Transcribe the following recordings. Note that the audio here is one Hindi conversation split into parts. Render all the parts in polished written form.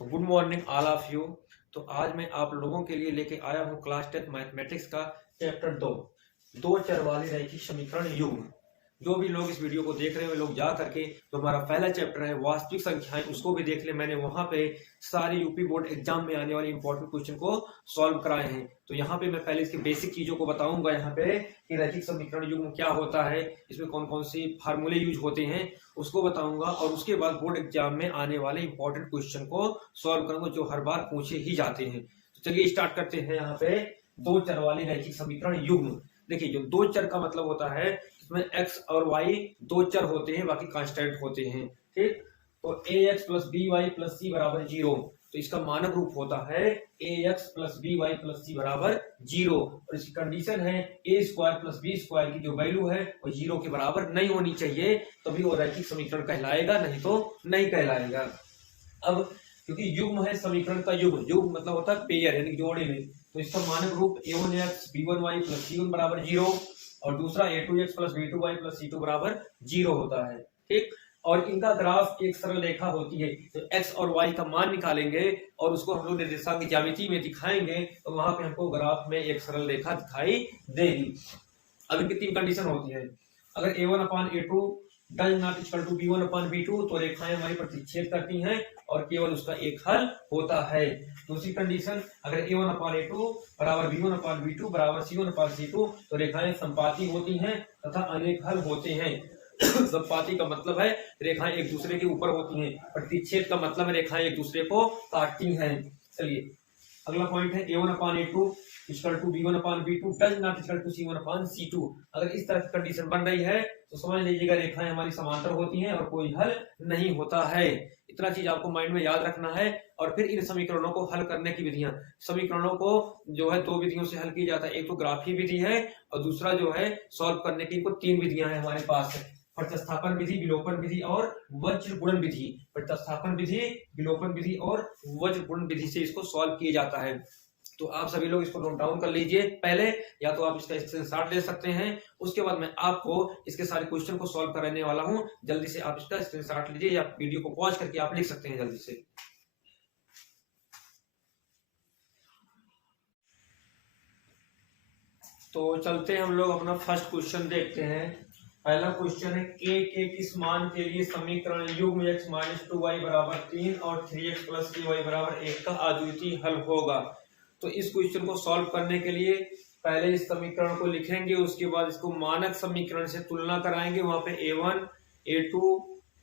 Good morning all of you. तो आज मैं आप लोगों के लिए लेके आया हूँ क्लास 10 मैथमेटिक्स का चैप्टर 2 चर वाले रैखिक समीकरण युग्म। जो भी लोग इस वीडियो को देख रहे हैं वे लोग जा करके जो हमारा पहला चैप्टर है वास्तविक संख्याएं उसको भी देख ले। मैंने वहां पे सारे यूपी बोर्ड एग्जाम में आने वाले इंपॉर्टेंट क्वेश्चन को सॉल्व कराए हैं। तो यहाँ पे मैं पहले इसके बेसिक चीजों को बताऊंगा यहाँ पे कि रैखिक समीकरण युग्म क्या होता है, इसमें कौन कौन सी फार्मूले यूज होते हैं उसको बताऊंगा, और उसके बाद बोर्ड एग्जाम में आने वाले इंपॉर्टेंट क्वेश्चन को सॉल्व करूंगा जो हर बार पूछे ही जाते हैं। तो चलिए स्टार्ट करते हैं। यहाँ पे दो चर वाले रैखिक समीकरण युग्म। देखिए, जो दो चर का मतलब होता है इसमें x और y दो चर होते हैं, बाकी कांस्टेंट होते हैं। ठीक, तो ax plus B Y plus C बराबर 0, तो इसका मानक रूप होता है ax plus B Y plus C बराबर 0, और इसकी कंडीशन है a square plus B square की जो वैल्यू है वो 0 के बराबर नहीं होनी चाहिए, तभी वो रैखिक समीकरण कहलाएगा, नहीं तो नहीं कहलाएगा। अब क्योंकि युग्म है समीकरण का युग्म, युग्म मतलब होता है पेयर यानी जोड़े में, तो इसका मानक रूप a1x b1y प्लस c1 बराबर 0 और दूसरा a2x plus b2y plus c2 बराबर 0 होता है। ठीक, और इनका ग्राफ एक सरल रेखा होती है, तो x और y का मान निकालेंगे और उसको हम लोग निर्देशांक ज्यामिति में दिखाएंगे, तो वहां पे हमको ग्राफ में एक सरल रेखा दिखाई देगी। अब इनकी तीन कंडीशन होती है। अगर a1/a2 does not equal to b1/b2 तो रेखाएं हमारी प्रतिच्छेद करती हैं और केवल उसका एक हल होता है। दूसरी कंडीशन, अगर a1/a2 बराबर b1/b2 बराबर c1/c2 तो रेखाएं संपाती होती हैं तथा अनेक हल होते हैं। संपाती का मतलब है रेखाएं एक दूसरे के ऊपर होती हैं, प्रतिच्छेद का मतलब है रेखाएं एक दूसरे को काटती हैं। चलिए अगला पॉइंट है a1/a2 equal to b1/b2 does not equal to c1/c2। अगर इस तरह की कंडीशन बन रही है तो समझ लीजिएगा रेखाएं हमारी समांतर होती हैं और कोई हल नहीं होता है। इतना चीज आपको माइंड में याद रखना है। और फिर इन समीकरणों को हल करने की विधियां, समीकरणों को जो है दो विधियों से हल की जाता है, एक तो ग्राफी विधि है और दूसरा जो है सॉल्व करने की इनको तीन विधियां हैं हमारे पास, प्रतिस्थापन विधि, विलोपन विधि और वज्र गुणन विधि। प्रतिस्थापन विधि, विलोपन विधि और वज्र गुणन विधि से इसको सॉल्व किया जाता है। तो आप सभी लोग इसको नोट डाउन कर लीजिए पहले, या तो आप इसका स्क्रीनशॉट ले सकते हैं, उसके बाद मैं आपको इसके सारे क्वेश्चन को सॉल्व कराने वाला हूं। जल्दी से आप इसका स्क्रीनशॉट लीजिए या वीडियो को पॉज करके आप लिख सकते हैं जल्दी से। तो चलते हैं हम लोग अपना फर्स्ट क्वेश्चन देखते हैं। पहला क्वेश्चन है के किस मान के लिए समीकरण युग्म x माइनस 2y बराबर 3 और 3x प्लस ky बराबर 1 का अद्वितीय हल होगा। तो इस क्वेश्चन को सॉल्व करने के लिए पहले इस समीकरण को लिखेंगे, उसके बाद इसको मानक समीकरण से तुलना कराएंगे, वहां पे a1 a2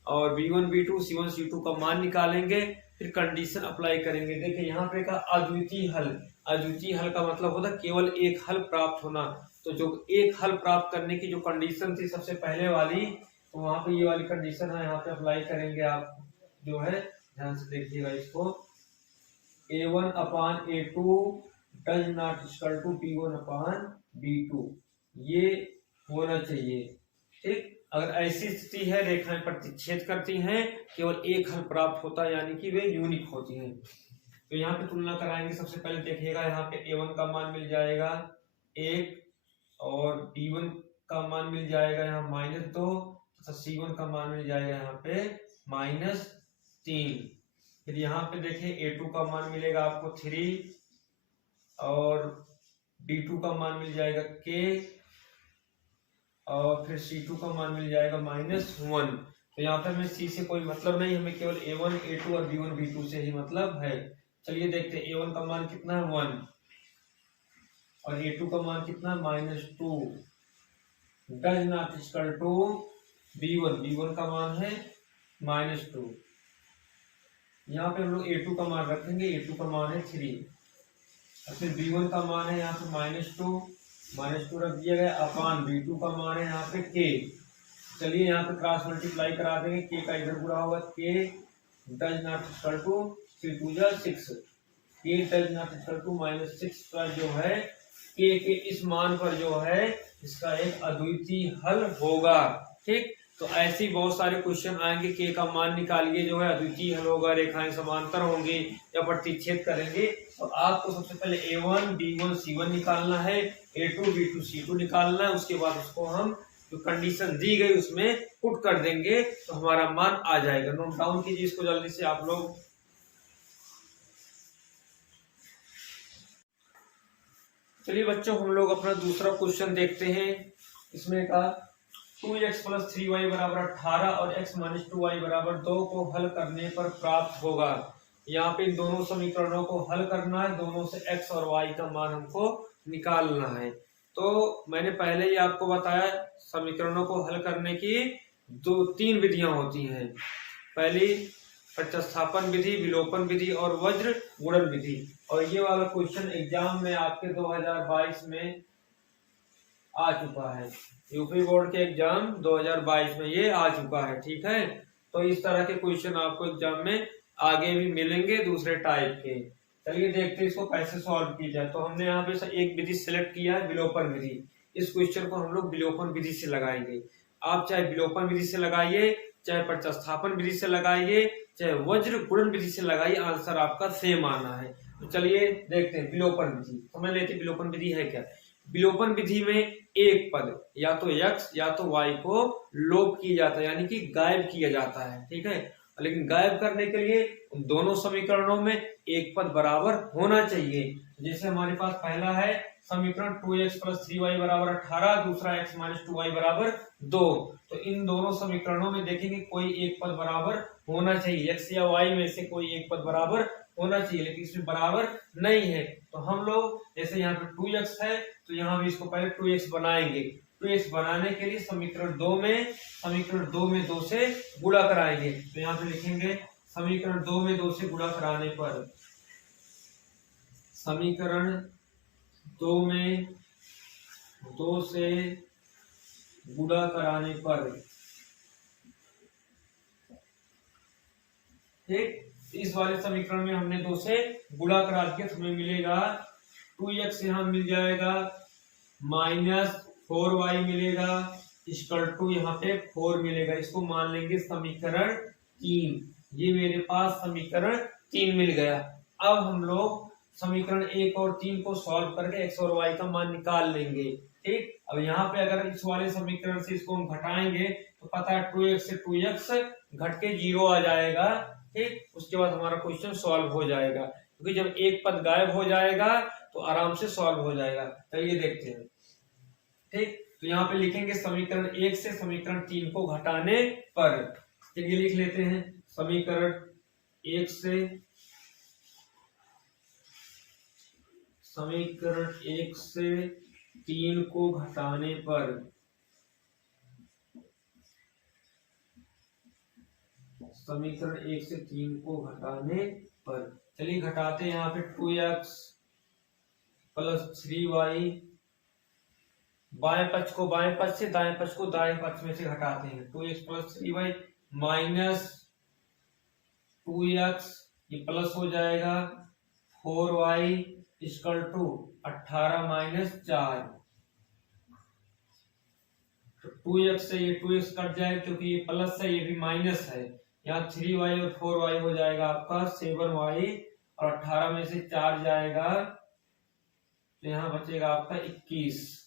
और b1 b2 c1 c2 का मान निकालेंगे, फिर कंडीशन अप्लाई करेंगे। देखिए यहाँ पे का अद्वितीय हल, अद्वितीय हल का मतलब होता है केवल एक हल प्राप्त होना। तो जो एक हल प्राप्त करने की जो कंडीशन थी सबसे पहले वाली, तो वहां पे ये वाली कंडीशन है, यहाँ पे अप्लाई करेंगे। आप जो है ध्यान से देखिएगा इसको, a1/a2 does not equal to b1/b2 ये होना चाहिए। ठीक, अगर ऐसी स्थिति है रेखाएं प्रतिच्छेद करती हैं, केवल एक हल प्राप्त होता है यानी कि वे यूनिक होती हैं। तो यहाँ पे तुलना कराएंगे। सबसे पहले देखिएगा यहाँ पे a1 का मान मिल जाएगा 1 और b1 का मान मिल जाएगा यहाँ -2 तथा c1 का मान मिल जाएगा यहाँ पे -3। फिर यहाँ पे देखिए a2 का मान मिलेगा आपको 3 और b2 का मान मिल जाएगा k और फिर c2 का मान मिल जाएगा -1। तो यहाँ पे हमें c से कोई मतलब नहीं, हमें केवल a1 a2 और b1 b2 से ही मतलब है। चलिए देखते हैं a1 का मान कितना है 1 और a2 का मान कितना है -2 does not equal to b1, b1 का मान है -2। यहाँ पे हम लोग a2 का मान रखेंगे, a2 का मान है 3 और फिर b1 का मान है यहाँ पे -2 रख दिया गया अपान b2 का मान है यहाँ पे k। चलिए यहाँ पे क्रॉस मल्टीप्लाई करा देंगे, k का इधर पूरा होगा, k does not equal to 3 2 जा 6, k does not equal to -6 पर जो है k के इस मान पर जो है इसका एक अद्वितीय हल होगा। ठीक, तो ऐसे बहुत सारे क्वेश्चन आएंगे, के का मान निकालिए जो है अद्वितीय हल होगा, रेखाएं समांतर होंगी या प्रतिच्छेद करेंगे। तो आपको सबसे पहले a1 b1 c1 निकालना है, a2 b2 c2 निकालना है, उसके बाद उसको हम जो कंडीशन दी गई उसमें पुट कर देंगे तो हमारा मान आ जाएगा। नोट डाउन कीजिए इसको जल्दी से आप लोग। चलिए बच्चों, हम लोग अपना दूसरा क्वेश्चन देखते हैं। इसमें कहा 2x + 3y बराबर 18 और x - 2y बराबर 2 को हल करने पर प्राप्त होगा। यहाँ पे इन दोनों समीकरणों को हल करना है, दोनों से x और y का मान हमको निकालना है। तो मैंने पहले ही आपको बताया समीकरणों को हल करने की तीन विधियां होती हैं। पहली प्रतिस्थापन विधि, विलोपन विधि और वज्र गुणन विधि। और ये वाला क्वेश्चन एग्जाम में आपके 2022 में आ चुका है। यूपी बोर्ड के एग्जाम 2022 में ये आ चुका है। ठीक है, तो इस तरह के क्वेश्चन आपको एग्जाम में आगे भी मिलेंगे दूसरे टाइप के। चलिए देखते हैं इसको कैसे सॉल्व की जाए। तो हमने यहाँ पे एक विधि सिलेक्ट किया है, विलोपन विधि। इस क्वेश्चन को हम लोग विलोपन विधि से लगाएंगे। आप चाहे विलोपन विधि से लगाइए, चाहे प्रतिस्थापन विधि से लगाइए, चाहे वज्र गुणन विधि से लगाइए, आंसर आपका सेम आना है। तो चलिए देखते हैं विलोपन विधि। समझ लेते हैं विलोपन विधि है क्या। विलोपन विधि में एक पद या तो x या तो y को लोप किया जाता है, यानी कि गायब किया जाता है। ठीक है, लेकिन गायब करने के लिए दोनों समीकरणों में एक पद बराबर होना चाहिए। जैसे हमारे पास पहला है समीकरण 2x + 3y बराबर 18, दूसरा x - 2y बराबर 2। तो इन दोनों समीकरणों में देखेंगे कोई एक पद बराबर होना चाहिए, x या y में से कोई एक पद बराबर होना चाहिए, लेकिन इसमें बराबर नहीं है। तो हम लोग जैसे यहाँ पे 2x है तो यहाँ भी इसको पहले 2x बनाएंगे। 2x बनाने के लिए समीकरण 2 में 2 से गुणा कराएंगे। तो यहाँ पे लिखेंगे समीकरण 2 में 2 से गुणा कराने पर, समीकरण 2 में 2 से गुणा कराने पर, ठीक, इस वाले समीकरण में हमने 2 से गुणा करा दिया, हमें मिलेगा 2x यहाँ मिल जाएगा -4y मिलेगा, = यहाँ पे 4 मिलेगा। इसको मान लेंगे समीकरण 3। ये मेरे पास समीकरण 3 मिल गया। अब हम लोग समीकरण 1 और 3 को सॉल्व करके x और y का मान निकाल लेंगे। ठीक, अब यहाँ पे अगर इस वाले समीकरण से इसको हम घटाएंगे तो पता है 2x से 2x घट के 0 आ जाएगा। ठीक, उसके बाद हमारा क्वेश्चन सॉल्व हो जाएगा, क्योंकि जब एक पद गायब हो जाएगा तो आराम से सॉल्व हो जाएगा। चलिए देखते हैं। ठीक, तो यहाँ पे लिखेंगे समीकरण 1 से समीकरण 3 को घटाने पर। चलिए लिख लेते हैं समीकरण 1 से समीकरण 1 से 3 को घटाने पर, समीकरण 1 से 3 को घटाने पर। चलिए घटाते हैं। यहाँ पे 2x + 3y, बाएं पक्ष को बाएं पक्ष से, दाएं पक्ष को दाएं पक्ष में से घटाते हैं। 2x + 3y -2x, ये प्लस हो जाएगा, 4y = 18 - 4। 2x से ये 2x कट जाएगा क्योंकि ये प्लस है, ये भी माइनस है। यहाँ 3y और 4y हो जाएगा आपका 7y, और 18 में से 4 जाएगा तो यहाँ बचेगा आपका 21।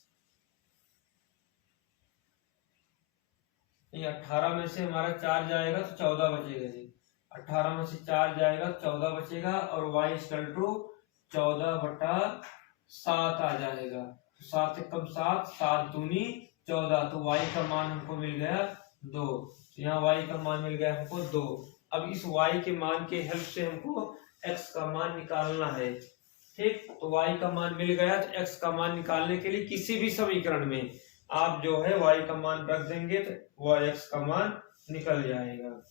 ये 18 में से हमारा 4 जाएगा तो 14 बचेगा जी। 18 में से 4 जाएगा तो 14 बचेगा, और y = 14/7 आ जाएगा। 7 से कम 7, 7 दूनी 14, तो y का मान हमको मिल गया 2। तो यहाँ y का मान मिल गया हमको 2। अब इस y के मान के हेल्प से हमको x का मान निकालना है। ठीक, तो y का मान मिल गया, तो x का मान निकालने के लिए किसी भी समीकरण में आप जो है y का मान रख देंगे तो x का मान निकल जाएगा।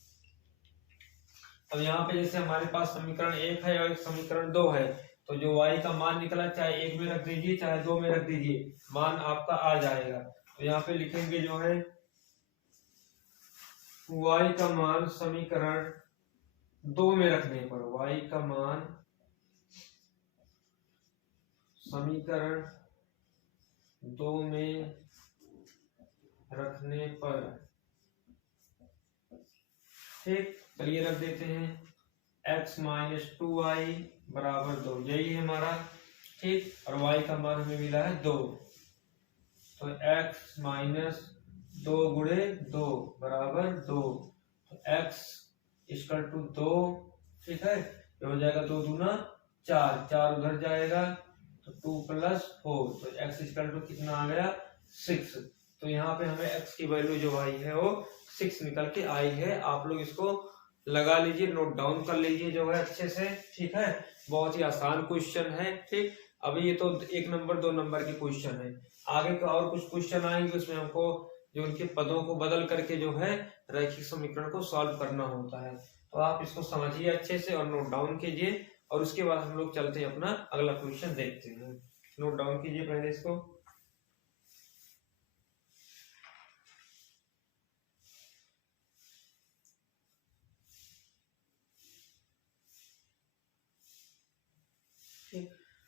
अब यहाँ पे जैसे हमारे पास समीकरण 1 है और एक समीकरण 2 है, तो जो y का मान निकला चाहे 1 में रख दीजिए चाहे 2 में रख दीजिए, मान आपका आ जाएगा। तो यहाँ पे लिखेंगे जो है y का मान समीकरण 2 में रखने पर, y का मान समीकरण 2 में रखने पर। ठीक, चलिए रख देते हैं x - 2y बराबर 2, यही है हमारा। ठीक, और y का मान हमें मिला है 2, तो x - 2 × 2 बराबर 2, तो x = 2। ठीक है, ये हो जाएगा 2 दूना 4, 4 उधर जाएगा तो 2+4, तो x इक्वल टू कितना आ गया 6। तो यहाँ पे हमें x की वैल्यू जो आई है वो 6 निकल के आई है। आप लोग इसको लगा लीजिए, नोट डाउन कर लीजिए जो है अच्छे से, ठीक है। बहुत ही आसान क्वेश्चन है, ठीक। अभी ये तो 1 नंबर 2 नंबर के क्वेश्चन है, आगे तो और कुछ क्वेश्चन आएंगे, उसमें हमको जो उनके पदों को बदल करके जो है रैखिक समीकरण को सॉल्व करना होता है। तो आप इसको समझिए अच्छे से और नोट डाउन कीजिए, और उसके बाद हम लोग चलते हैं अपना अगला क्वेश्चन देखते हैं। नोट डाउन कीजिए पहले इसको।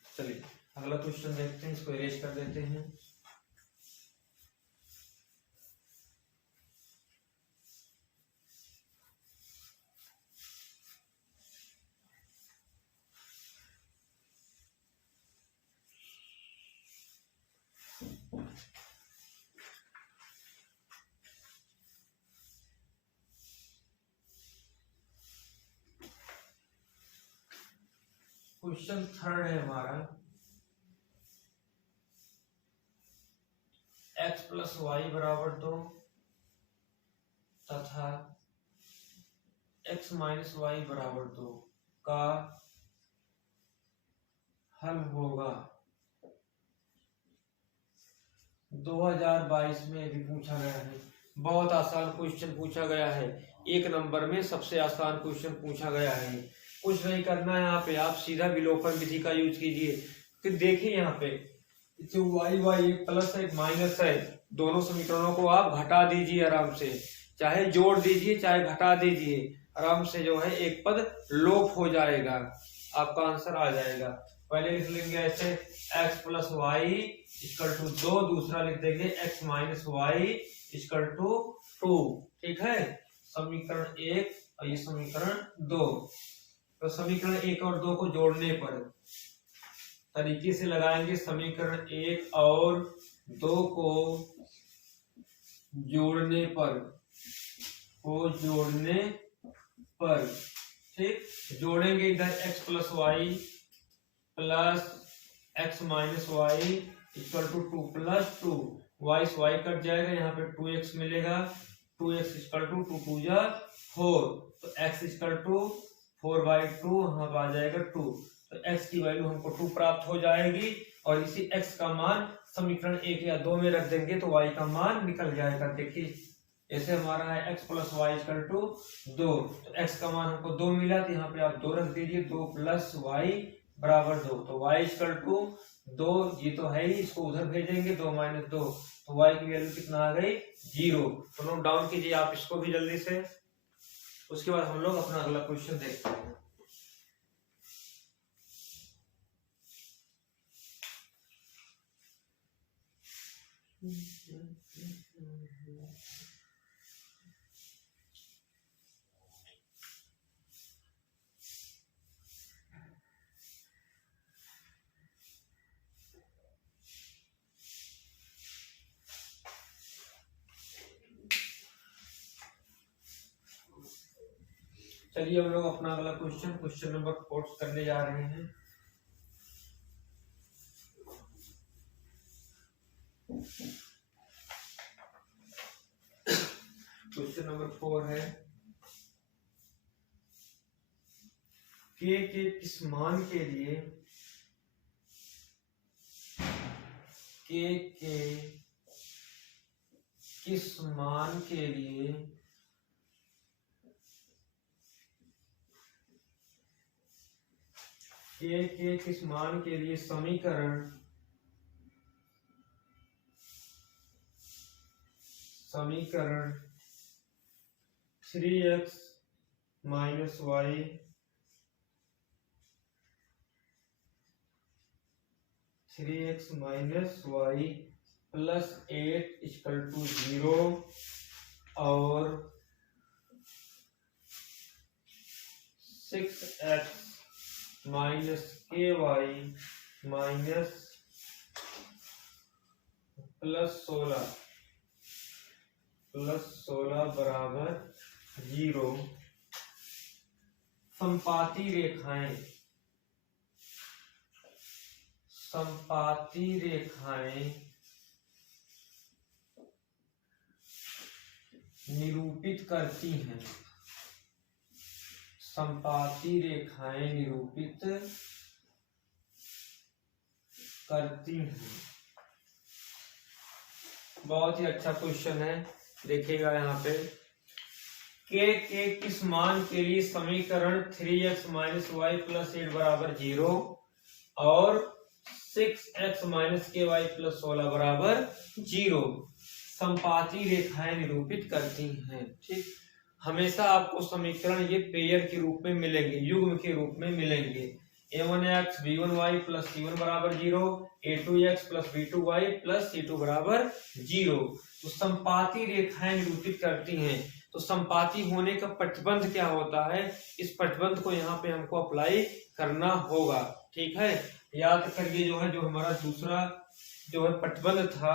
चलिए अगला क्वेश्चन देखते हैं, इसको इरेज कर देते हैं। क्वेश्चन थर्ड है हमारा, x प्लस वाई बराबर 2 तथा x माइनस वाई बराबर 2 का हल होगा। 2022 में भी पूछा गया है, बहुत आसान क्वेश्चन पूछा गया है, 1 नंबर में सबसे आसान क्वेश्चन पूछा गया है। कुछ नहीं करना है, यहाँ पे आप सीधा विलोपन विधि का यूज कीजिए। फिर देखिए यहाँ पे जो y एक प्लस है एक माइनस है, दोनों समीकरणों को आप घटा दीजिए आराम से, चाहे जोड़ दीजिए चाहे घटा दीजिए, आराम से जो है एक पद लोप हो जाएगा, आपका आंसर आ जाएगा। पहले लिख लेंगे ऐसे x plus y equal to 2, दूसरा लिख देंगे x minus y equal to 2, ठीक है। समीकरण 1 और ये समीकरण 2। तो समीकरण 1 और 2 को जोड़ने पर तरीके से लगाएंगे, समीकरण 1 और 2 को जोड़ने पर ठीक, जोड़ेंगे इधर x plus y plus x minus y equal to 2 plus 2, y से वाई कट जाएगा, यहाँ पे 2x मिलेगा, 2x इक्वल टू 2 2 जा 4, तो x इक्वल टू 4/2 यहाँ पर आ जाएगा 2, तो x की वैल्यू हमको 2 प्राप्त हो जाएगी, और इसी x का मान समीकरण 1 या 2 में रख देंगे तो y का मान निकल जाएगा। देखिए ऐसे हमारा है x plus y equal to 2, तो x का मान हमको 2 मिला, तो यहाँ पे आप 2 रख दीजिए, 2 प्लस वाई बराबर 2, तो y इक्वल टू 2, ये तो है ही, इसको उधर भेजेंगे 2 माइनस 2, तो y की वैल्यू कितना आ गई 0। तो नोट डाउन कीजिए आप इसको भी जल्दी से, उसके बाद हम लोग अपना अगला क्वेश्चन देखते हैं। चलिए हम लोग अपना अगला क्वेश्चन नंबर 4 करने जा रहे हैं। क्वेश्चन नंबर 4 है, k के किस मान के लिए k के किस मान के लिए k के किस मान के लिए समीकरण 3x minus y 3x minus y plus 8 equal to 0 और 6x माइनस के वाई माइनस प्लस 16 बराबर 0 समपाती रेखाएं संपाती रेखाएं निरूपित करती हैं, संपाती रेखाएं निरूपित करती हैं। बहुत ही अच्छा क्वेश्चन है, देखिएगा यहाँ पे के किस मान के लिए समीकरण 3x माइनस वाई प्लस 8 बराबर 0 और 6x माइनस के वाई प्लस 16 बराबर 0 संपाती रेखाएं निरूपित करती हैं। ठीक, हमेशा आपको समीकरण ये पेयर के रूप में मिलेंगे, युग्म के रूप में मिलेंगे। a1x b1y प्लस c1 बराबर 0, a2x plus b2y plus c2 बराबर 0। तो संपाती रेखाएं निरूपित करती हैं। तो संपाती होने का प्रतिबंध क्या होता है, इस प्रतिबंध को यहाँ पे हमको अप्लाई करना होगा। ठीक है, याद करिए जो है, जो हमारा दूसरा जो है प्रतिबंध था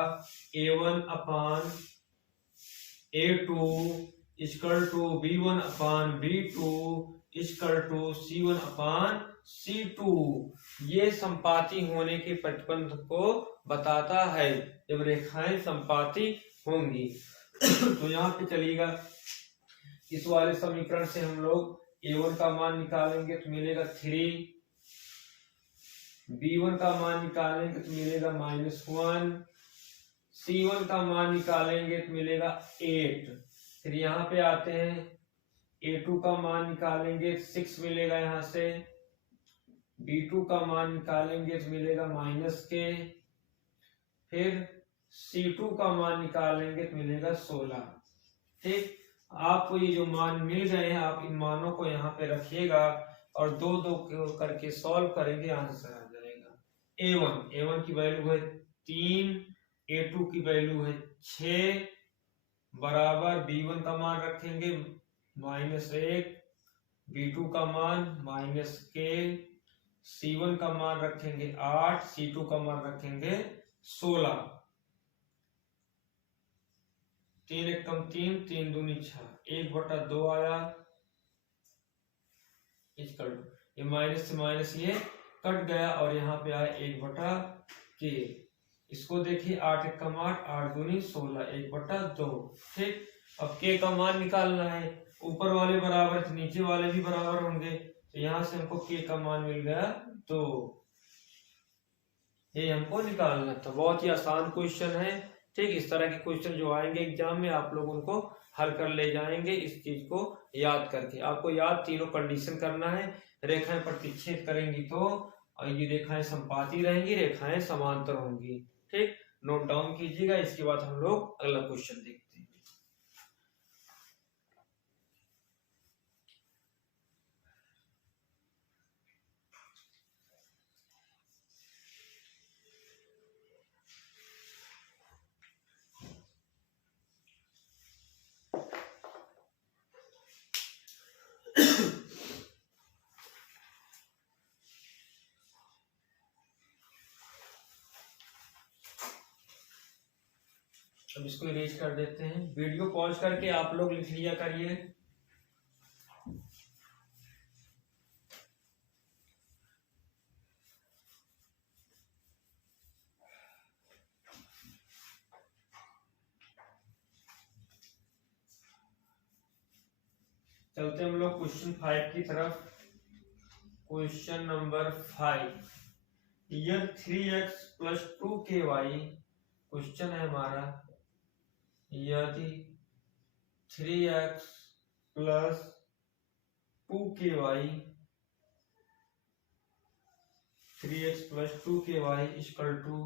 a1 upon a2 equal to b1 upon b2 equal to c1 upon c2, ये संपाती होने के प्रतिबंध को बताता है जब रेखाएं संपाती होंगी। तो यहाँ पे चलिएगा, इस वाले समीकरण से हम लोग a1 का मान निकालेंगे तो मिलेगा 3, b1 का मान निकालेंगे तो मिलेगा -1, c1 का मान निकालेंगे तो मिलेगा 8। फिर यहाँ पे आते हैं, a2 का मान निकालेंगे 6 मिलेगा, यहाँ से b2 का मान निकालेंगे तो मिलेगा -k, फिर c2 का मान निकालेंगे तो मिलेगा 16। ठीक, आपको ये जो मान मिल गए हैं, आप इन मानों को यहाँ पे रखिएगा और दो दो करके सॉल्व करेंगे, आंसर आ जाएगा। a1 की वैल्यू है 3, a2 की वैल्यू है 6 बराबर b1 का मान रखेंगे -1, b2 का मान -k, c1 का मान रखेंगे 8, c2 का मान रखेंगे 16। 3 एकम 3, 3 दूनी 6, 1/2 आया, ये माइनस से माइनस ये कट गया और यहाँ पे आया 1/k। इसको देखिए 8 एकम 8, 8 दूनी 16, 1/2। ठीक, अब k का मान निकालना है, ऊपर वाले बराबर तो नीचे वाले भी बराबर होंगे, तो यहाँ से हमको k का मान मिल गया 2, ये हमको निकालना था। बहुत ही आसान क्वेश्चन है। ठीक, इस तरह के क्वेश्चन जो आएंगे एग्जाम में आप लोग उनको हल कर ले जाएंगे, इस चीज को याद करके। आपको याद तीनों कंडीशन करना है, रेखाएं प्रतिच्छेद करेंगी तो और ये रेखाएं संपाती रहेंगी, रेखाएं समांतर होंगी। ठीक, नोट डाउन कीजिएगा, इसके बाद हम लोग अगला क्वेश्चन देखते हैं। अब इसको इरेज कर देते हैं। वीडियो पॉज करके आप लोग लिख लिया करिए। चलते हम लोग क्वेश्चन 5 की तरफ। क्वेश्चन नंबर 5, यदि 3x प्लस 2ky क्वेश्चन है हमारा, यदि 3x plus 2ky 3x plus 2ky equal to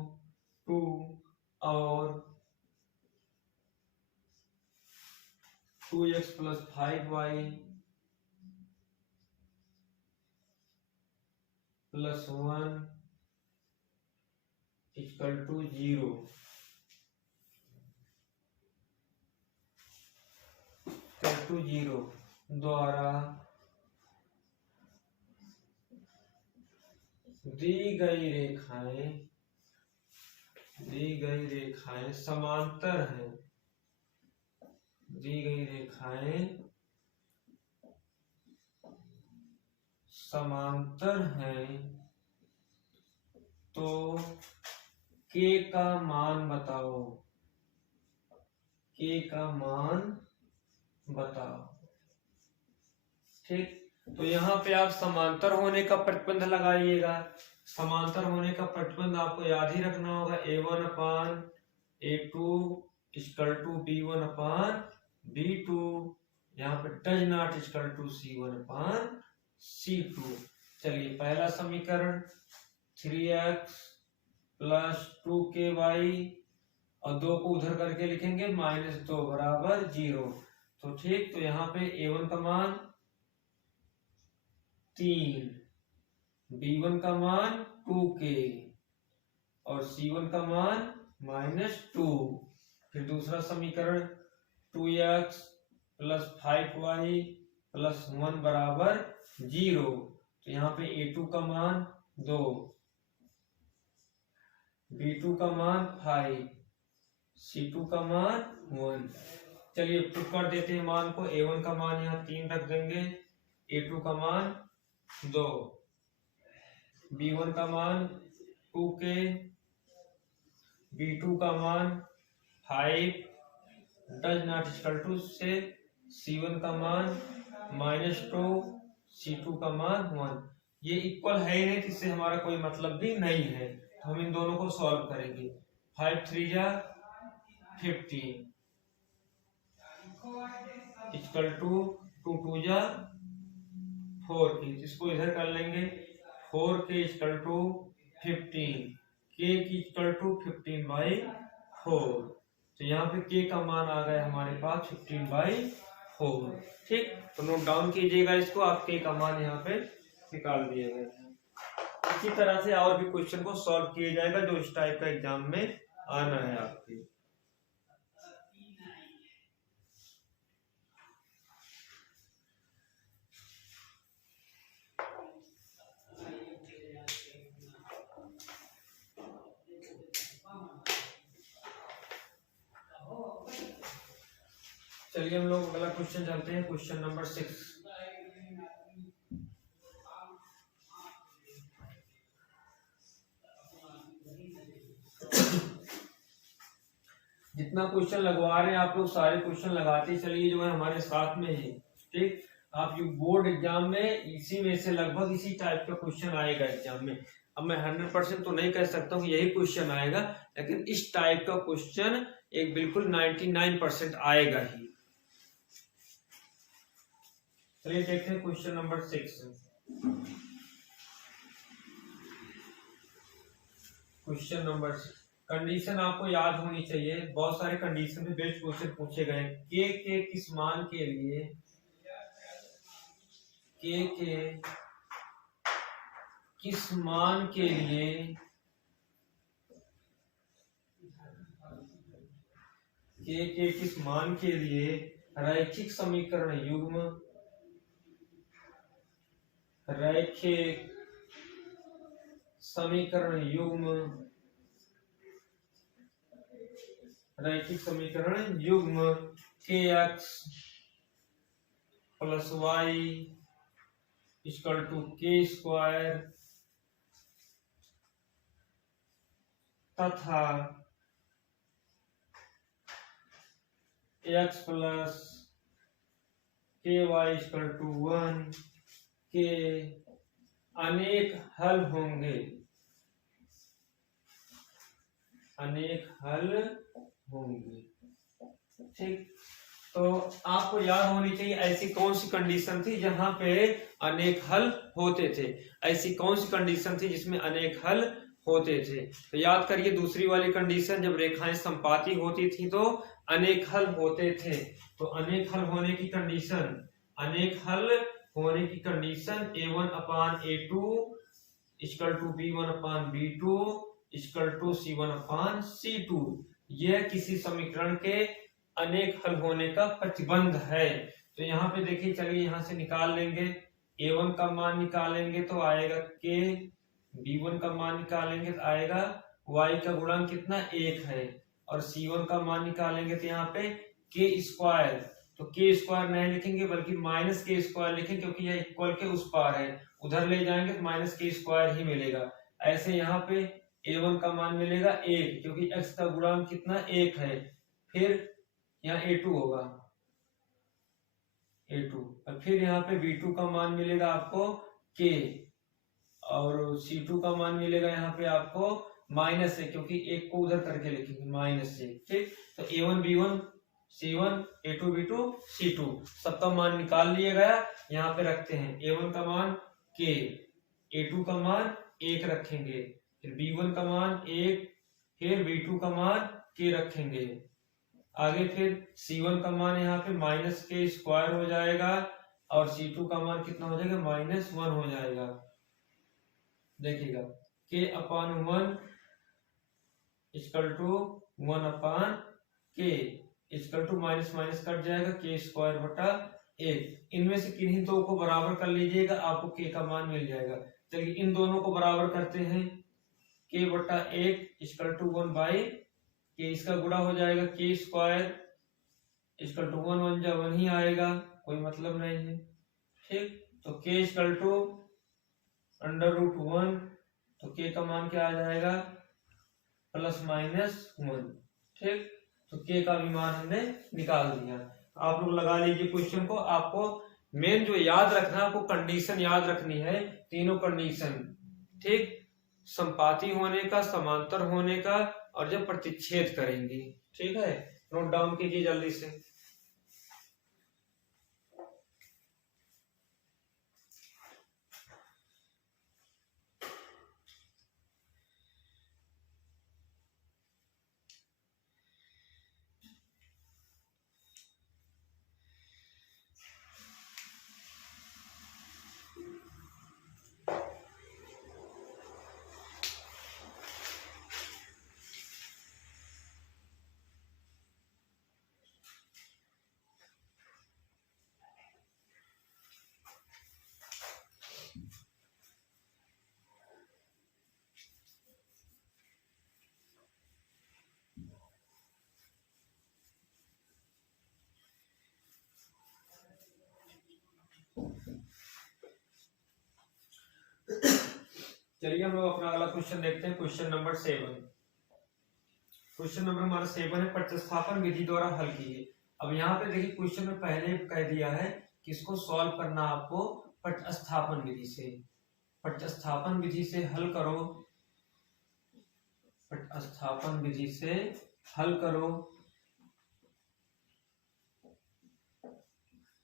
2 और 2x plus 5y plus 1 equal to 0 द्वारा दी गई रेखाएं समांतर हैं, दी गई रेखाएं समांतर हैं, तो तो के का मान बताओ, के का मान बताओ। ठीक, तो यहाँ पे आप समांतर होने का प्रतिबंध लगाइएगा। समांतर होने का प्रतिबंध आपको याद ही रखना होगा, A1 upon A2 equal to B1 upon B2, यहाँ पे does not equal to C1 upon C2। चलिए पहला समीकरण 3x प्लस 2ky और 2 को उधर करके लिखेंगे -2 बराबर 0। तो ठीक, तो यहाँ पे A1 का मान 3, B1 का मान 2k और C1 का मान -2। फिर दूसरा समीकरण 2x प्लस 5y प्लस 1 बराबर 0। तो यहाँ पे A2 का मान 2, B2 का मान 5, C2 का मान 1। चलिए पुट कर देते हैं मान को। A1 का मान यहाँ 3 रख देंगे, A2 का मान 2, B1 का मान 2k, B2 का मान 5 डज नॉट इक्वल टू से C1 का मान -2, C2 का मान 1। ये इक्वल है ही नहीं, इससे हमारा कोई मतलब भी नहीं है। तो हम इन दोनों को सॉल्व करेंगे। 5 3 जा 15 इक्वल टू 2 2 जा 4k, इसको इधर कर लेंगे 4k इक्वल टू 15, k की इक्वल टू 15/4। तो यहाँ पे k का मान आ गया हमारे पास 15/4। ठीक, तो नोट डाउन कीजिएगा इसको, आप k का मान यहाँ पे निकाल दिएगा। इसी तरह से और भी क्वेश्चन को सॉल्व किया जाएगा जो इस टाइप का एग्जाम में आना है आपके। चलिए हम लोग अगला क्वेश्चन चलते हैं, क्वेश्चन नंबर 6। जितना क्वेश्चन लगवा रहे हैं आप लोग सारे क्वेश्चन लगाते चलिए, जो है हमारे साथ में ही। ठीक, आप जो बोर्ड एग्जाम में इसी में से लगभग इसी टाइप का क्वेश्चन आएगा एग्जाम में। अब मैं 100% तो नहीं कह सकता हूँ यही क्वेश्चन आएगा, लेकिन इस टाइप का क्वेश्चन एक बिल्कुल 99% आएगा ही। चलिए देखते हैं question number 6। Question number 6, condition आपको याद होनी चाहिए, बहुत सारे कंडीशन में बेस्ड क्वेश्चन पूछे गए। के किस मान के लिए, के किस मान के लिए के किस मान के लिए रैखिक समीकरण युग्म, रैखिक समीकरण युग्म, रैखिक समीकरण युग्म kx plus y equal to k square तथा x plus ky equal to 1 के अनेक हल होंगे, अनेक हल होंगे। ठीक, तो आपको याद होनी चाहिए ऐसी कौन सी कंडीशन थी जहां पे अनेक हल होते थे, ऐसी कौन सी कंडीशन थी जिसमें अनेक हल होते थे। तो याद करिए दूसरी वाली कंडीशन, जब रेखाएं संपाती होती थी तो अनेक हल होते थे। तो अनेक हल होने की कंडीशन, अनेक हल होने की condition A1 upon A2 equal to B1 upon B2 equal to C1 upon C2, यह किसी समीकरण के अनेक हल होने का प्रतिबंध है। तो यहाँ पे देखिए, चलिए यहाँ से निकाल लेंगे, A1 का मान निकालेंगे तो आएगा k, B1 का मान निकालेंगे तो आएगा y का गुणांक कितना 1 है, और C1 का मान निकालेंगे तो यहाँ पे k स्क्वायर, तो k स्क्वायर नहीं लिखेंगे बल्कि माइनस k स्क्वायर लिखेंगे, क्योंकि यह इक्वल के उस पार है, उधर ले जाएंगे तो माइनस k स्क्वायर ही मिलेगा। ऐसे यहाँ पे a1 का मान मिलेगा 1, क्योंकि x का गुणांक कितना 1 है। फिर यहाँ a2 होगा a2, और फिर यहाँ पे b2 का मान मिलेगा आपको k, और c2 का मान मिलेगा यहाँ पे आपको -1, क्योंकि एक को उधर करके लिखेंगे -1। ठीक, तो a1 b1 c1 a2 b2 c2 सबका मान निकाल लिया गया। यहाँ पे रखते हैं a1 का मान k, a2 का मान 1 रखेंगे, फिर b1 का मान 1, फिर b2 का मान k रखेंगे। आगे फिर c1 का मान यहाँ पे -k² हो जाएगा, और c2 का मान कितना हो जाएगा -1 हो जाएगा। देखिएगा k/1 = 1/k minus minus cut जाएगा, k²/1। इनमें से किन्हीं दो को बराबर कर लीजिएगा, आपको k का मान मिल जाएगा। चलिए इन दोनों को बराबर करते हैं, k/1 = 1/k, इसका गुणा हो जाएगा k² = 1 1 जा 1 ही आएगा, कोई मतलब नहीं है। ठीक, तो k = √1, तो k का मान क्या आ जाएगा ±1। ठीक, तो k का भी मान हमने निकाल दिया। आप लोग लगा लीजिए क्वेश्चन को। आपको मेन जो याद रखना, आपको कंडीशन याद रखनी है, तीनों कंडीशन। ठीक, संपाती होने का, समांतर होने का, और जब प्रतिच्छेद करेंगे। ठीक है, नोट डाउन कीजिए जल्दी से। चलिए हम लोग अपना अगला क्वेश्चन देखते हैं, क्वेश्चन नंबर 7। क्वेश्चन नंबर हमारा 7 है, प्रतिस्थापन विधि द्वारा हल कीजिए। अब यहाँ पे देखिए क्वेश्चन में पहले कह दिया है कि इसको सॉल्व करना आपको प्रतिस्थापन विधि से। प्रतिस्थापन विधि से हल करो, प्रतिस्थापन विधि से हल करो,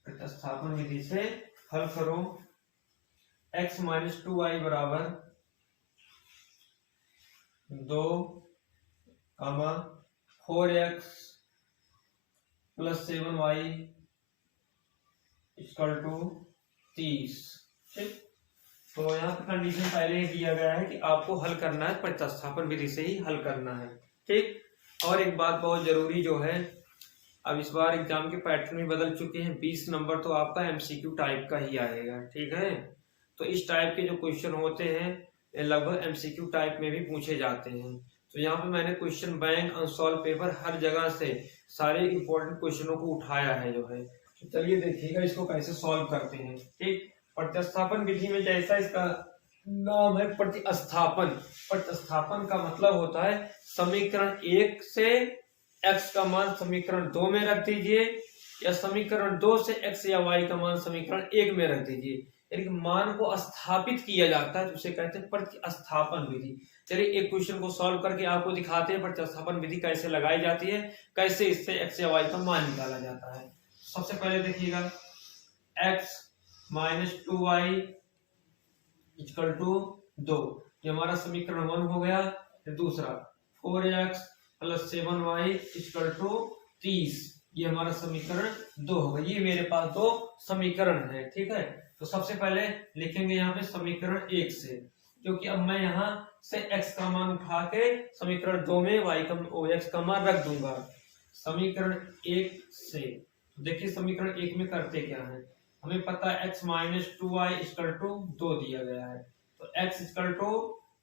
प्रतिस्थापन विधि से हल करो। x - 2y = 2, 4x + 7y = 30। ठीक, तो यहाँ पे कंडीशन पहले ही दिया गया है कि आपको हल करना है, प्रतिस्थापन विधि से ही हल करना है। ठीक, और एक बात बहुत जरूरी जो है, अब इस बार एग्जाम के पैटर्न भी बदल चुके हैं, 20 नंबर तो आपका एमसीक्यू टाइप का ही आएगा। ठीक है, तो इस टाइप के जो क्वेश्चन होते हैं लगभग एमसीक्यू टाइप में भी पूछे जाते हैं। तो यहाँ पे मैंने क्वेश्चन बैंक, अनसॉल्व पेपर, हर जगह से सारे इंपॉर्टेंट क्वेश्चनों को उठाया है जो है। तो चलिए देखिएगा इसको कैसे सॉल्व करते हैं। ठीक, प्रतिस्थापन विधि में जैसा इसका नाम है प्रतिस्थापन, प्रतिस्थापन का मतलब होता है समीकरण 1 से x का मान समीकरण 2 में रख दीजिए, या समीकरण 2 से x या y का मान समीकरण 1 में रख दीजिए, यानी कि मान को स्थापित किया जाता है, उसे कहते हैं प्रतिस्थापन विधि। चलिए एक क्वेश्चन को सॉल्व करके आपको दिखाते हैं प्रतिस्थापन विधि कैसे लगाई जाती है, कैसे इससे x या y का मान निकाला जाता है। सबसे पहले देखिएगा x - 2y = 2, ये हमारा समीकरण 1 हो गया। फिर दूसरा 4x + 7y = 30, ये हमारा समीकरण 2 होगा। ये मेरे पास दो समीकरण है। ठीक है, तो सबसे पहले लिखेंगे यहाँ पे समीकरण 1 से, क्योंकि अब मैं यहाँ से x का मान उठा के समीकरण 2 में x का मान रख दूंगा। समीकरण 1 से देखिए समीकरण 1 में करते क्या है, हमें पता है x - 2y = 2 दिया गया है, तो x =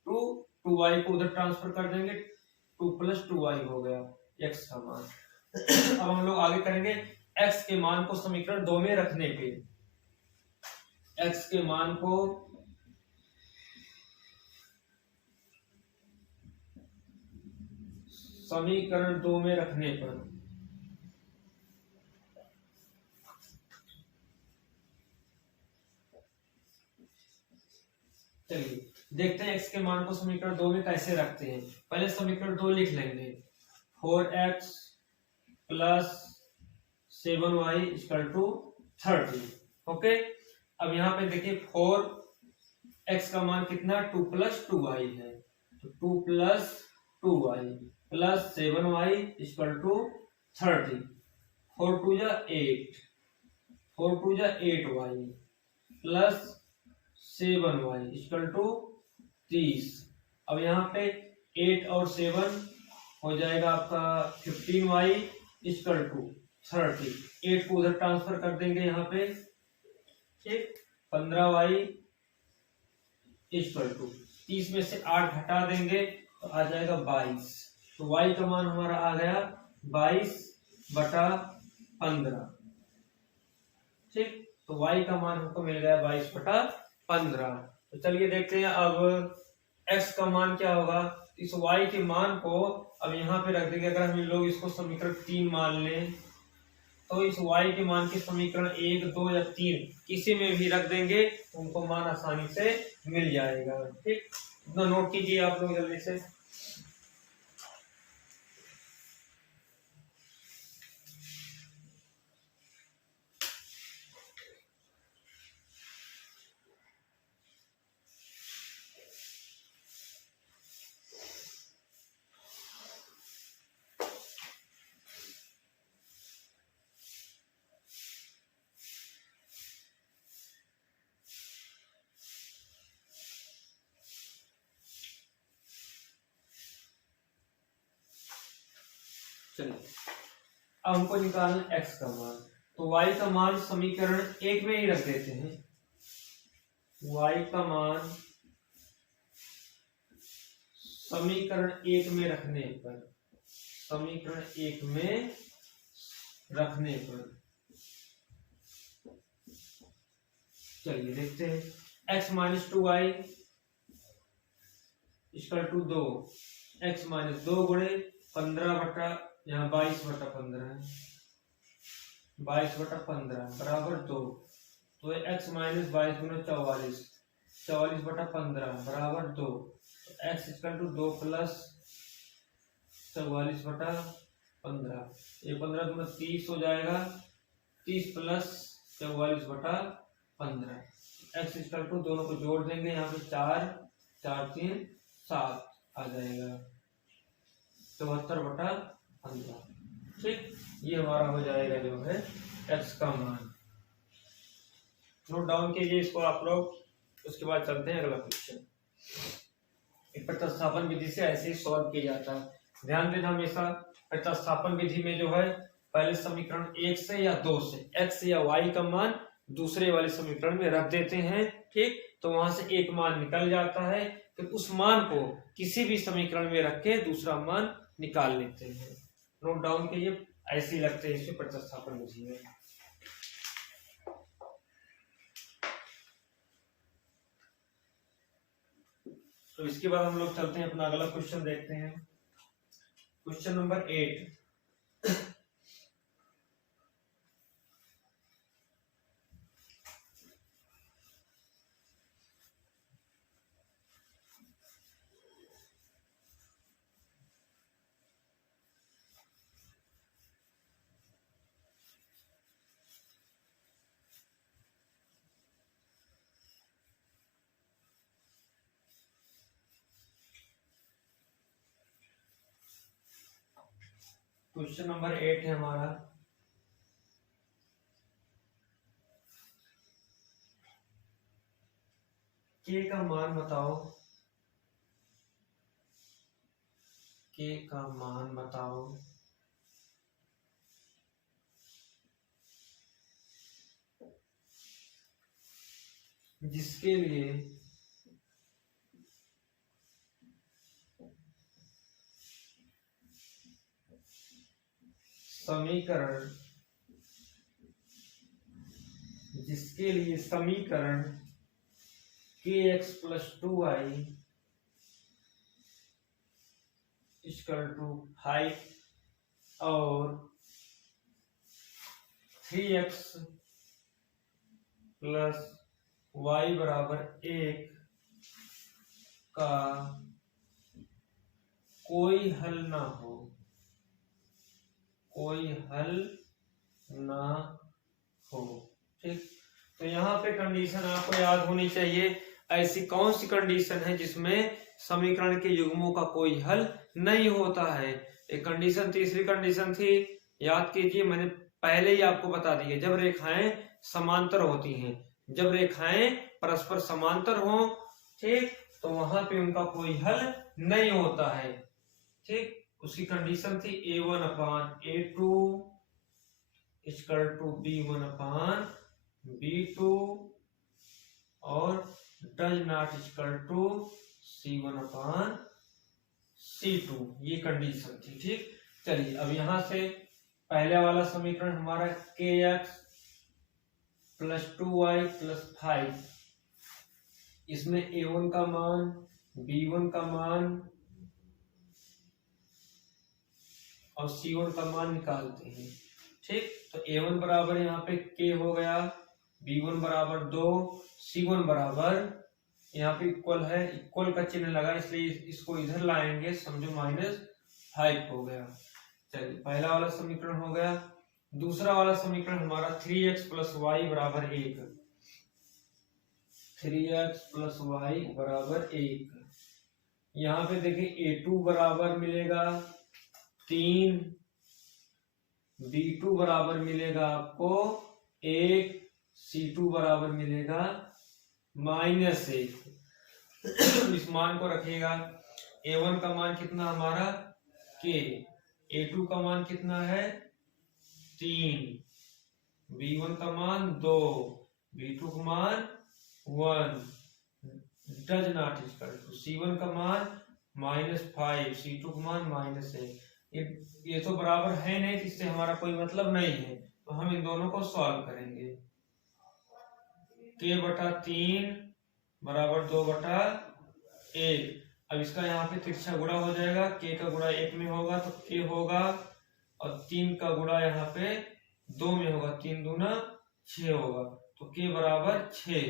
2, 2y को उधर ट्रांसफर कर देंगे, 2 + 2y हो गया x का मान। अब हम लोग आगे करेंगे, x के मान को समीकरण 2 में रखने पे, x के मान को समीकरण 2 में रखने पर चलिए देखते हैं x के मान को समीकरण 2 में कैसे रखते हैं। पहले समीकरण 2 लिख लेंगे 4x plus 7y equal to 30। Okay, अब यहाँ पे देखिए 4x का मान कितना 2 प्लस 2y है, तो 2 plus 2y plus 7y equal to 30। 4 2 जा 8, 4 2 जा 8y plus 7y equal to 30। अब यहाँ पे 8 और 7 हो जाएगा आपका 15y इक्वल टू 30। 8 को उधर ट्रांसफर कर देंगे यहाँ पे, ठीक, 15y इक्वल टू 30 में से 8 घटा देंगे तो आ जाएगा 22। तो y का मान हमारा आ गया 22/15। ठीक, तो y का मान हमको मिल गया 22/15। तो चलिए देखते हैं अब x का मान क्या होगा। इस y के मान को अब यहाँ पे रख देंगे। अगर हम लोग इसको समीकरण 3 मान लें तो इस y के मान के समीकरण 1 2 या 3 किसी में भी रख देंगे तो उनको मान आसानी से मिल जाएगा। ठीक, इतना नोट कीजिए आप लोग जल्दी से। चलिए अब हमको निकालना x का मान, तो y का मान समीकरण 1 में ही रख देते हैं। y का मान समीकरण 1 में रखने पर, समीकरण 1 में रखने पर चलिए देखते हैं x minus 2y equal to 2, x minus 2 गुणे 15 बटा यहाँ 22/15 है, 22/15 बराबर 2। तो x माइनस 22 गुणे 44, 44/15 बराबर 2। तो x इक्वल टू 2 प्लस 44/15, ये 15 दूना 30 हो जाएगा, 30 प्लस 44/15। x इक्वल टू दोनों को जोड़ देंगे, यहाँ पे 4 4 3 7 आ जाएगा 74/15। ठीक, ये हमारा हो जाएगा जो है x का मान। नोट डाउन कीजिए इसको आप लोग। उसके बाद चलते हैं अगला क्वेश्चन। प्रतिस्थापन विधि से ऐसे ही सॉल्व किया जाता है। ध्यान देना हमेशा प्रतिस्थापन विधि में जो है पहले समीकरण 1 से या 2 से x या y का मान दूसरे वाले समीकरण में रख देते हैं। ठीक, तो वहां से एक मान निकल जाता है, फिर उस मान को किसी भी समीकरण में रख के दूसरा मान निकाल लेते हैं। नोट डाउन कीजिए, ऐसे ही लगते हैं इसमें प्रतिस्थापन विधि में। तो इसके बाद हम लोग चलते हैं अपना अगला क्वेश्चन देखते हैं। Question number 8। क्वेश्चन नंबर 8 है हमारा। के का मान बताओ, के का मान बताओ जिसके लिए समीकरण, जिसके लिए समीकरण kx + 2y इक्वल टू 5 और 3x प्लस y बराबर 1 का कोई हल ना हो, कोई हल ना हो। ठीक, तो यहाँ पे कंडीशन आपको याद होनी चाहिए। ऐसी कौन सी कंडीशन है जिसमें समीकरण के युग्मों का कोई हल नहीं होता है? एक कंडीशन, तीसरी कंडीशन थी, याद कीजिए, मैंने पहले ही आपको बता दी है, जब रेखाएं समांतर होती हैं, जब रेखाएं परस्पर समांतर हो, ठीक, तो वहां पे उनका कोई हल नहीं होता है। ठीक, उसकी कंडीशन थी A1/A2 इक्वल टू B1/B2 और does not equal to C1/C2, ये कंडीशन थी। ठीक, चलिए अब यहां से पहले वाला समीकरण हमारा kx प्लस 2y प्लस 5, इसमें a1 का मान, b1 का मान और c1 का मान निकालते हैं। ठीक, तो a1 बराबर यहाँ पे k हो गया, b1 बराबर 2, c1 बराबर यहाँ पे इक्वल है, इक्वल का चिन्ह लगा इसलिए इसको इधर लाएंगे, समझो -5 हो गया। चलिए पहला वाला समीकरण हो गया। दूसरा वाला समीकरण हमारा 3x प्लस y बराबर 1, 3x प्लस y बराबर 1। यहाँ पे देखिए a2 बराबर मिलेगा 3, b2 बराबर मिलेगा आपको 1, c2 बराबर मिलेगा -1। इस मान को रखिएगा। a1 का मान कितना हमारा k, a2 का मान कितना है 3, b1 का मान 2, b2 का मान 1, does not equal to c1 का मान -5, c2 का मान -1। ये तो बराबर है नहीं, इससे हमारा कोई मतलब नहीं है, तो हम इन दोनों को सॉल्व करेंगे। k/3 बराबर 2/1। अब इसका यहाँ पे तिरछा गुणा हो जाएगा, k का गुणा 1 में होगा तो k होगा और 3 का गुणा यहाँ पे 2 में होगा, 3 दूना 6 होगा, तो k बराबर 6।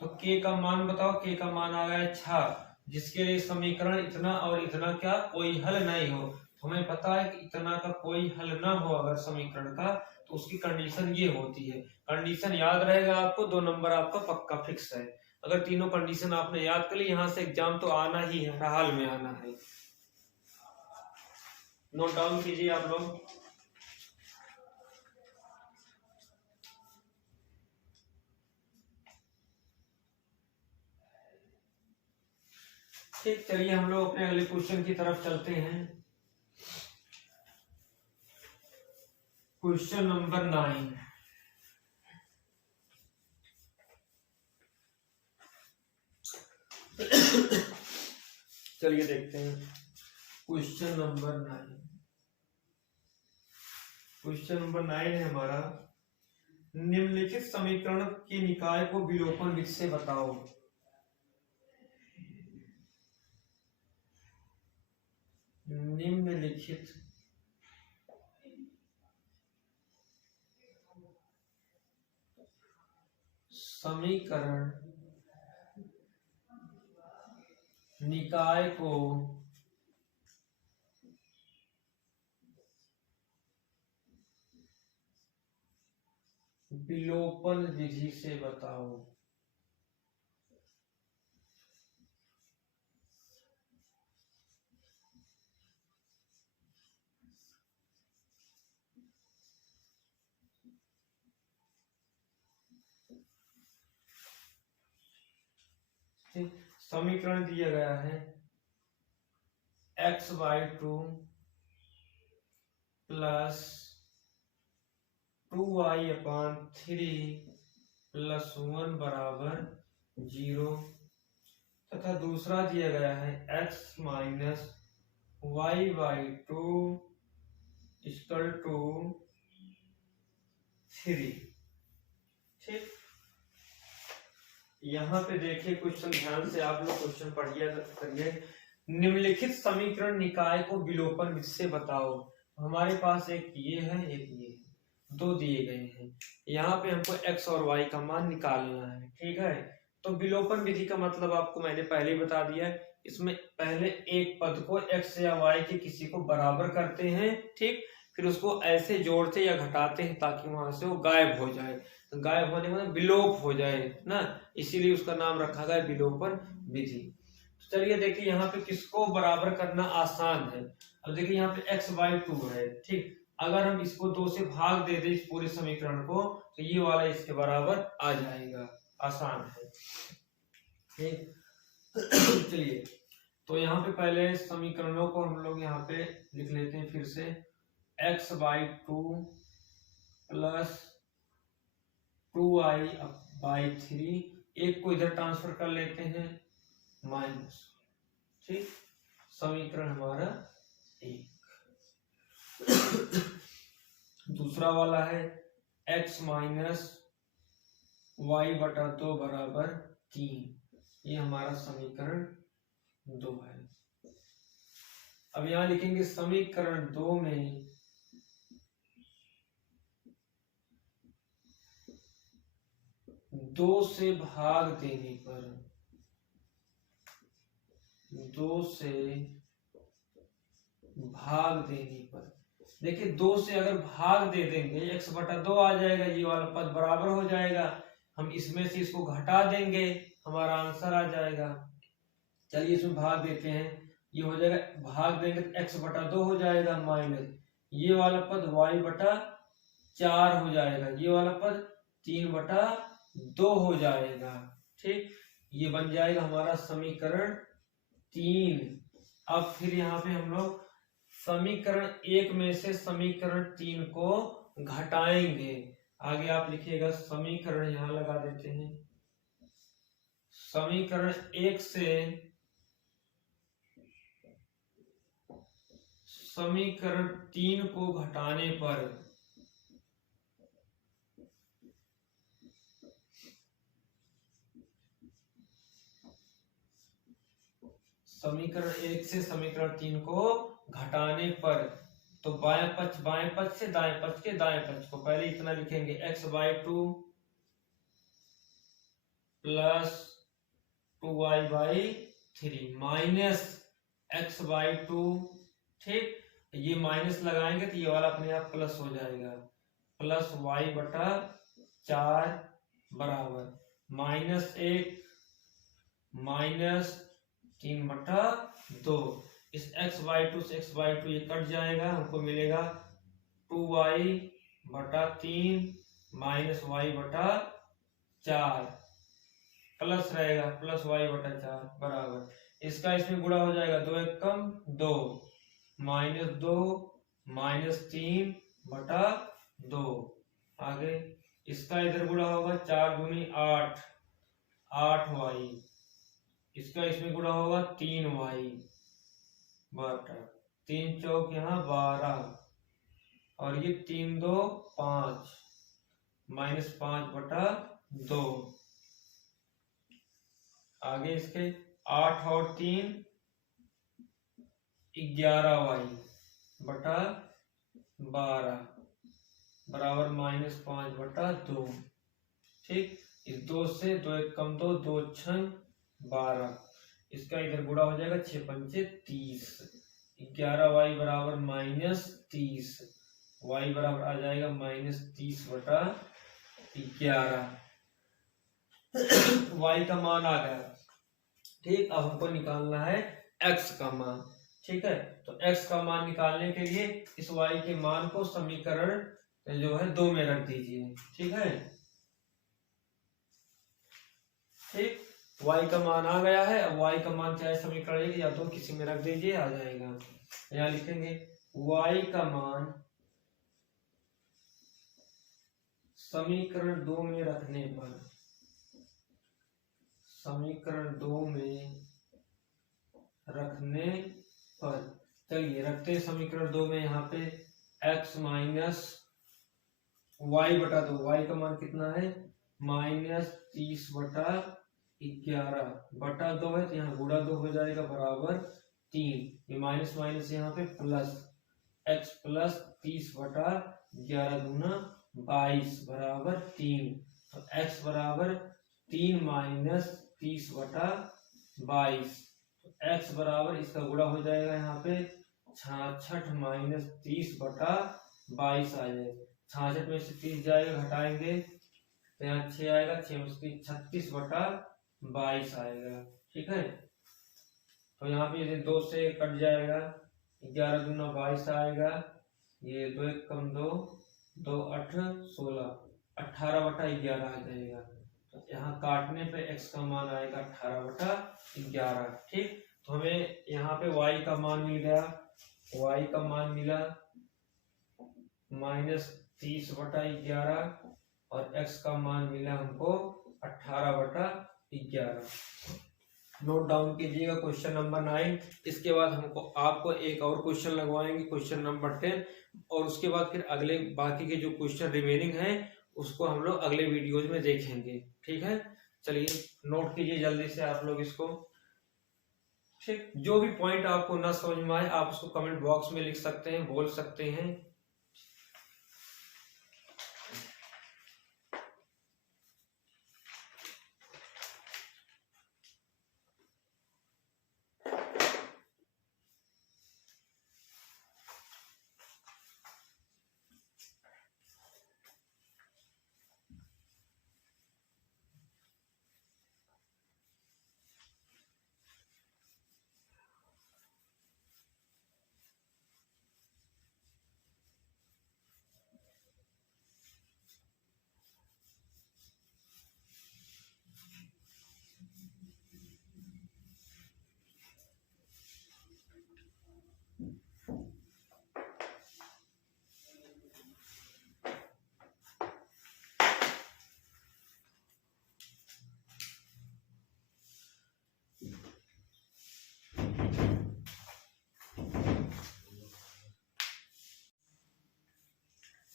तो k का मान बताओ, k का मान आ गया 6, जिसके लिए समीकरण इतना और इतना क्या कोई हल नहीं हो। हमें पता है कि इतना का कोई हल ना हो अगर समीकरण का, तो उसकी कंडीशन ये होती है। कंडीशन याद रहेगा आपको, 2 नंबर आपका पक्का फिक्स है। अगर तीनों कंडीशन आपने याद कर ली, यहां से एग्जाम तो आना ही है, हर हाल में आना है। नोट डाउन कीजिए आप लोग। ठीक, चलिए हम लोग अपने अगले क्वेश्चन की तरफ चलते हैं। Question number 9। चलिए देखते हैं क्वेश्चन नंबर 9। क्वेश्चन नंबर 9 है हमारा, निम्नलिखित समीकरण के निकाय को विलोपन विधि से बताओ। निम्नलिखित समीकरण निकाय को विलोपन विधि से बताओ। समीकरण दिया गया है x/2 प्लस 2y/3 प्लस 1 बराबर 0, तथा दूसरा दिया गया है x minus y/2 equal to 3। ठीक, यहाँ पे देखिए क्वेश्चन, ध्यान से आप लोग क्वेश्चन पढ़िए करिए। निम्नलिखित समीकरण निकाय को विलोपन विधि से बताओ। हमारे पास एक ये है, एक ये है, दो दिए गए हैं। यहाँ पे हमको x और y का मान निकालना है, ठीक है। तो विलोपन विधि का मतलब आपको मैंने पहले ही बता दिया है। इसमें पहले एक पद को x या y के किसी को बराबर करते हैं, ठीक, फिर उसको ऐसे जोड़ते या घटाते हैं ताकि वहां से वो गायब हो जाए। तो गायब होने में विलोप हो जाए ना, इसीलिए उसका नाम रखा गया विलोपन विधि। तो चलिए देखिए यहाँ पे किसको बराबर करना आसान है। अब देखिए यहाँ पे x/2 है, ठीक, अगर हम इसको 2 से भाग दे दें इस पूरे समीकरण को तो ये वाला इसके बराबर आ जाएगा, आसान है, ठीक। चलिए तो यहाँ पे पहले समीकरणों को हम लोग यहाँ पे लिख लेते हैं फिर से। x/2 प्लस 2y/3, एक को इधर ट्रांसफर कर लेते हैं माइनस, ठीक, समीकरण हमारा 1। दूसरा वाला है x माइनस y/2 बराबर 3, ये हमारा समीकरण 2 है। अब यहां लिखेंगे समीकरण 2 में दो से भाग देने पर, 2 से भाग देने पर, देखिए 2 से अगर भाग दे देंगे x/2 आ जाएगा, ये वाला पद बराबर हो जाएगा। हम इसमें से इसको घटा देंगे, हमारा आंसर आ जाएगा। चलिए इसमें भाग देते हैं, ये हो जाएगा, भाग देंगे तो x/2 हो जाएगा माइनस ये वाला पद y/4 हो जाएगा, ये वाला पद 3/2 हो जाएगा, ठीक, ये बन जाएगा हमारा समीकरण 3। अब फिर यहाँ पे हम लोग समीकरण 1 में से समीकरण 3 को घटाएंगे। आगे आप लिखिएगा समीकरण, यहां लगा देते हैं, समीकरण 1 से समीकरण 3 को घटाने पर समीकरण 1 से समीकरण 3 को घटाने पर, तो बाएं पक्ष से दाएं पक्ष के दाएं पक्ष को पहले इतना लिखेंगे x/2 plus 2y/3 minus x/2, ठीक, ये माइनस लगाएंगे तो ये वाला अपने आप प्लस हो जाएगा, प्लस y/4 बराबर -1 माइनस 3/2। इस x/2 से x/2 ये कट जाएगा, हमको मिलेगा 2y/3 माइनस y/4 प्लस रहेगा प्लस y/4 बराबर, इसका इसमें गुणा हो जाएगा, 2 1 कम 2 -2 -3/2। आगे इसका इधर गुणा होगा, 4 दूनी 8 8y, इसका इसमें गुणा होगा 3y बटा 3 चौक यहाँ 12 और ये 3 2 5 -5/2। आगे इसके 8 और 3 11y बटा 12 बराबर -5/2, ठीक। इस 2 से 2 1 कम 2 2 6 12, इसका इधर गुणा हो जाएगा, 6 5 30, 11y बराबर -30, y बराबर आ जाएगा -30/11। y का मान आ गया, ठीक। अब हमको निकालना है x का मान, ठीक है। तो x का मान निकालने के लिए इस y के मान को समीकरण जो है 2 में रख दीजिए, ठीक है, ठीक। y का मान आ गया है, अब y का मान चाहे समीकरण 1 या 2 किसी में रख दीजिए, आ जाएगा। यहाँ लिखेंगे y का मान समीकरण 2 में रखने पर, समीकरण 2 में रखने पर, चलिए रखते हैं समीकरण 2 में। यहाँ पे x माइनस y/2, y का मान कितना है -30/11/2 है, तो यहाँ गुणा 2 हो जाएगा बराबर 3, ये माइनस माइनस यहाँ पे प्लस, x प्लस 30/11 दूना 22 बराबर 3। तो x बराबर 3 माइनस 30/22, तो x बराबर इसका गुणा हो जाएगा यहाँ पे 66 माइनस 30/22 आ जाएगा। 66 में से 30 जाएगा, घटाएंगे तो यहाँ 6 आएगा, 6 में से 36/22 आएगा। ठीक है, तो यहाँ पे ये 2 से कट जाएगा, 11 दूना 22 आएगा, ये 2 1 कम 2, 2 8 16, 18/11 आ जाएगा। तो यहाँ काटने पे x का मान आएगा 18/11। ठीक, तो हमें यहाँ पे y का मान मिल गया, y का मान मिला माइनस 30/11 और x का मान मिला हमको 18/11। नोट डाउन कीजिएगा क्वेश्चन नंबर 9। इसके बाद हमको आपको एक और क्वेश्चन लगवाएंगे, क्वेश्चन नंबर 10, और उसके बाद फिर अगले बाकी के जो क्वेश्चन रिमेनिंग है उसको हम लोग अगले वीडियोज में देखेंगे। ठीक है, चलिए नोट कीजिए जल्दी से आप लोग इसको। ठीक, जो भी पॉइंट आपको ना समझ में आए आप उसको कमेंट बॉक्स में लिख सकते हैं, बोल सकते हैं।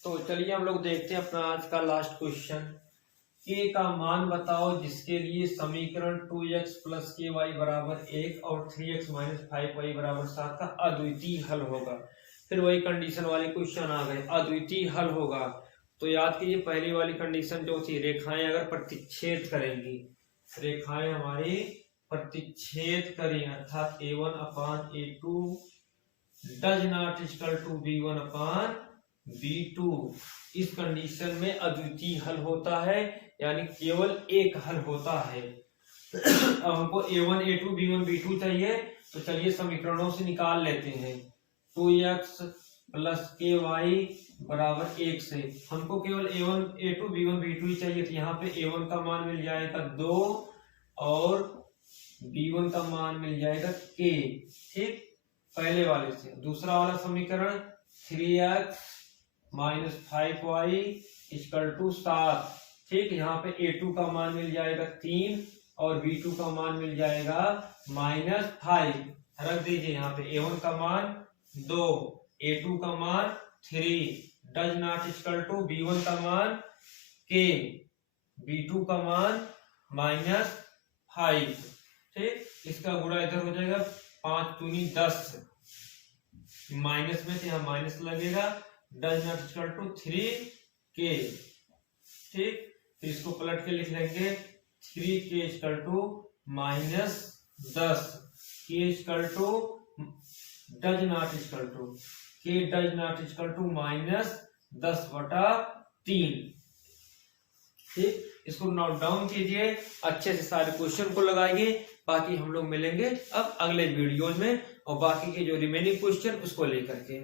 तो चलिए हम लोग देखते हैं अपना आज का लास्ट क्वेश्चन। k का मान बताओ जिसके लिए समीकरण 2x प्लस के वाई बराबर 1 और 3x माइनस 5y बराबर 7 का अद्वितीय हल होगा। फिर वही कंडीशन वाले क्वेश्चन आ गए, अद्वितीय हल होगा। तो याद कीजिए पहली वाली कंडीशन जो थी, रेखाएं अगर प्रतिच्छेद करेंगी, रेखाएं हमारी प्रतिच्छेद करें अर्थात a1/a2 does not equal to b1/b2, इस कंडीशन में अद्वितीय हल होता है, यानी केवल एक हल होता है। अब हमको a1 a2 b1 b2 चाहिए, तो चलिए समीकरणों से निकाल लेते हैं। 2x प्लस के वाई बराबर 1 से हमको केवल a1 a2 b1 b2 ही चाहिए, तो यहाँ पे a1 का मान मिल जाएगा 2 और b1 का मान मिल जाएगा k। ठीक, पहले वाले से। दूसरा वाला समीकरण 3x minus 5y equal to 7। ठीक, यहाँ पे a2 का मान मिल जाएगा 3 और b2 का मान मिल जाएगा -5। रख दीजिए यहाँ पे a1 का मान 2, a2 का मान 3, does not equal to b1 का मान k, b2 का मान -5। ठीक, इसका गुणा इधर हो जाएगा 5 दूनी 10, माइनस में तो यहाँ माइनस लगेगा, does not equal to 3k। ठीक, फिर इसको पलट के लिख लेंगे 3k equal to -10, k equal to does not equal to k does not equal to -10/3। ठीक, इसको नोट डाउन कीजिए, अच्छे से सारे क्वेश्चन को लगाइए। बाकी हम लोग मिलेंगे अब अगले वीडियोज में और बाकी के जो रिमेनिंग क्वेश्चन उसको लेकर के।